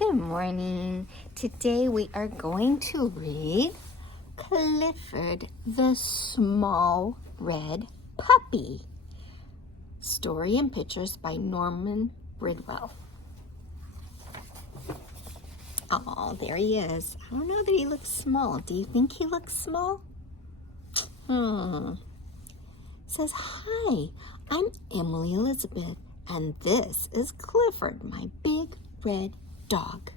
Good morning. Today we are going to read Clifford the Small Red Puppy. Story and pictures by Norman Bridwell. Oh, there he is. I don't know that he looks small. Do you think he looks small? It says, "Hi, I'm Emily Elizabeth, and this is Clifford, my big red dog."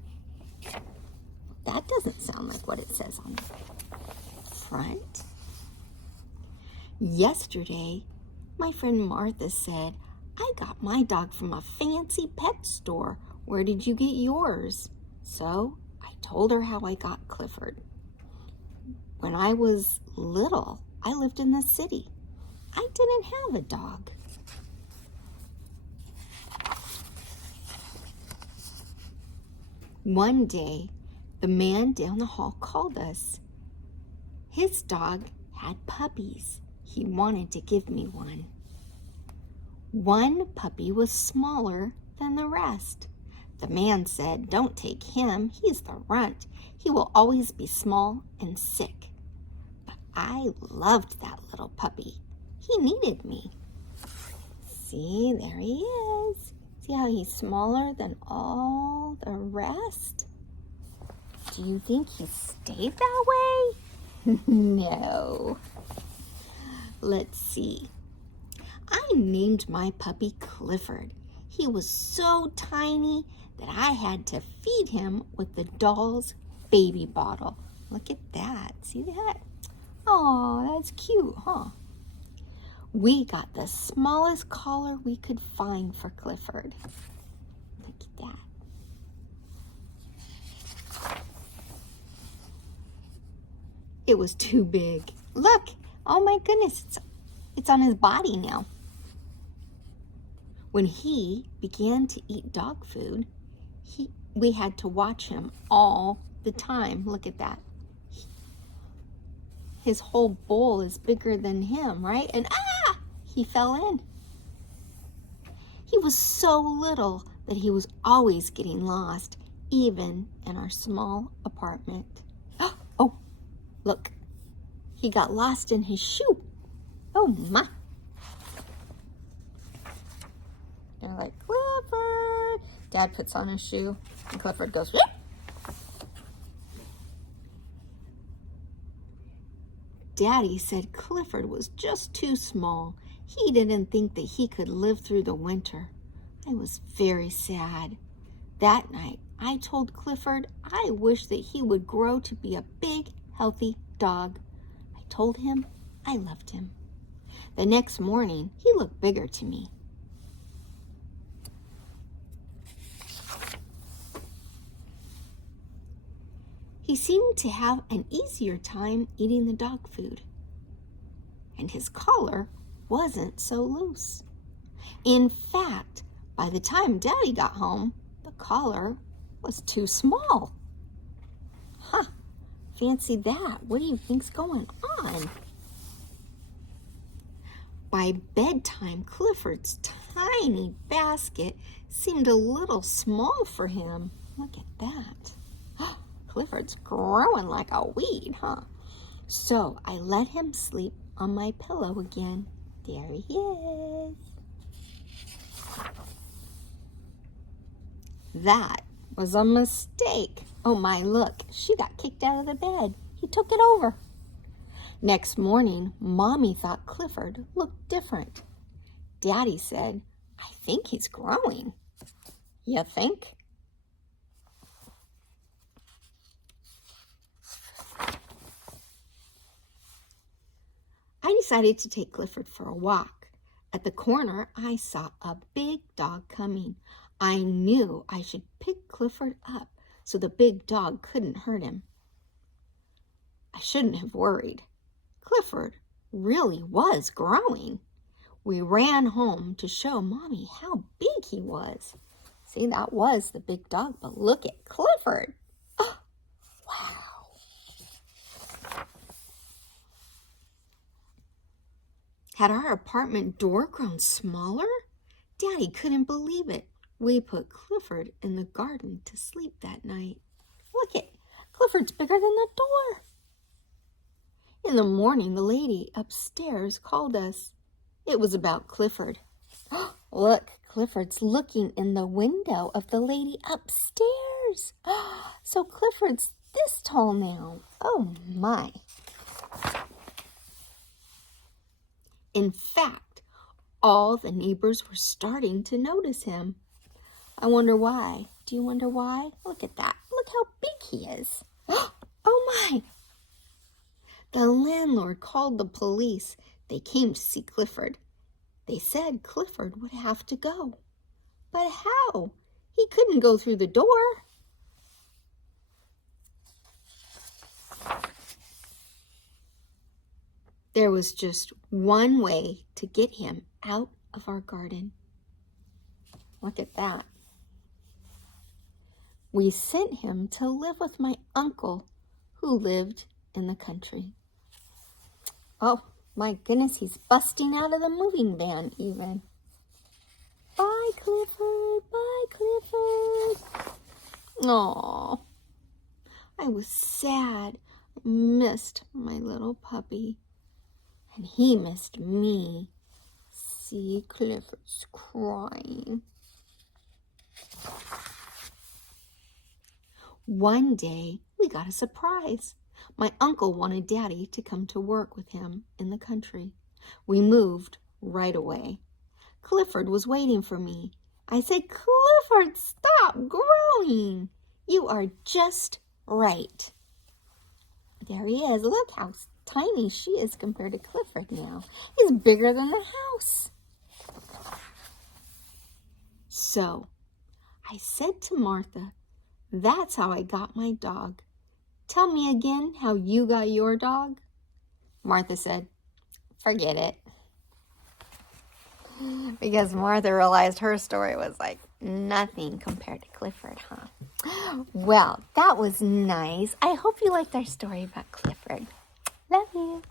That doesn't sound like what it says on the front. Yesterday, my friend Martha said, "I got my dog from a fancy pet store. Where did you get yours?" So I told her how I got Clifford. When I was little, I lived in the city. I didn't have a dog. One day, the man down the hall called us. His dog had puppies. He wanted to give me one. One puppy was smaller than the rest. The man said, "Don't take him. He's the runt. He will always be small and sick." But I loved that little puppy. He needed me. See, there he is. See how he's smaller than all the rest? Do you think he stayed that way? No. Let's see. I named my puppy Clifford. He was so tiny that I had to feed him with the doll's baby bottle. Look at that. See that? Oh, that's cute, huh? We got the smallest collar we could find for Clifford. Look at that. It was too big. Look, oh my goodness, it's on his body now. When he began to eat dog food, we had to watch him all the time. Look at that. His whole bowl is bigger than him, right? And he fell in. He was so little that he was always getting lost, even in our small apartment. Oh, look, he got lost in his shoe. Oh my. They're like, "Clifford." Dad puts on his shoe and Clifford goes, "Whoop." Daddy said Clifford was just too small. He didn't think that he could live through the winter. I was very sad. That night, I told Clifford I wished that he would grow to be a big, healthy dog. I told him I loved him. The next morning, he looked bigger to me. He seemed to have an easier time eating the dog food, and his collar wasn't so loose. In fact, by the time Daddy got home, the collar was too small. Fancy that. What do you think's going on? By bedtime, Clifford's tiny basket seemed a little small for him. Look at that. Clifford's growing like a weed, huh? So I let him sleep on my pillow again. There he is. That was a mistake. Oh my, look, she got kicked out of the bed. He took it over. Next morning, Mommy thought Clifford looked different. Daddy said, "I think he's growing." You think? I decided to take Clifford for a walk. At the corner, I saw a big dog coming. I knew I should pick Clifford up so the big dog couldn't hurt him. I shouldn't have worried. Clifford really was growing. We ran home to show Mommy how big he was. See, that was the big dog, but look at Clifford. Oh, wow. Had our apartment door grown smaller? Daddy couldn't believe it. We put Clifford in the garden to sleep that night. Look it, Clifford's bigger than the door. In the morning, the lady upstairs called us. It was about Clifford. Look, Clifford's looking in the window of the lady upstairs. So Clifford's this tall now. Oh my. In fact, all the neighbors were starting to notice him. I wonder why. Do you wonder why? Look at that. Look how big he is. Oh my. The landlord called the police. They came to see Clifford. They said Clifford would have to go. But how? He couldn't go through the door. There was just one way to get him out of our garden. Look at that. We sent him to live with my uncle who lived in the country. Oh, my goodness, he's busting out of the moving van even. Bye, Clifford. Bye, Clifford. Aw, I was sad. I missed my little puppy. And he missed me. See, Clifford's crying. One day, we got a surprise. My uncle wanted Daddy to come to work with him in the country. We moved right away. Clifford was waiting for me. I said, Clifford, stop growing. You are just right. There he is. Look how tiny she is compared to Clifford now. He's bigger than the house. So, I said to Martha, that's how I got my dog. Tell me again how you got your dog. Martha said, forget it. Because Martha realized her story was like nothing compared to Clifford, huh? Well, that was nice. I hope you liked our story about Clifford. Love you.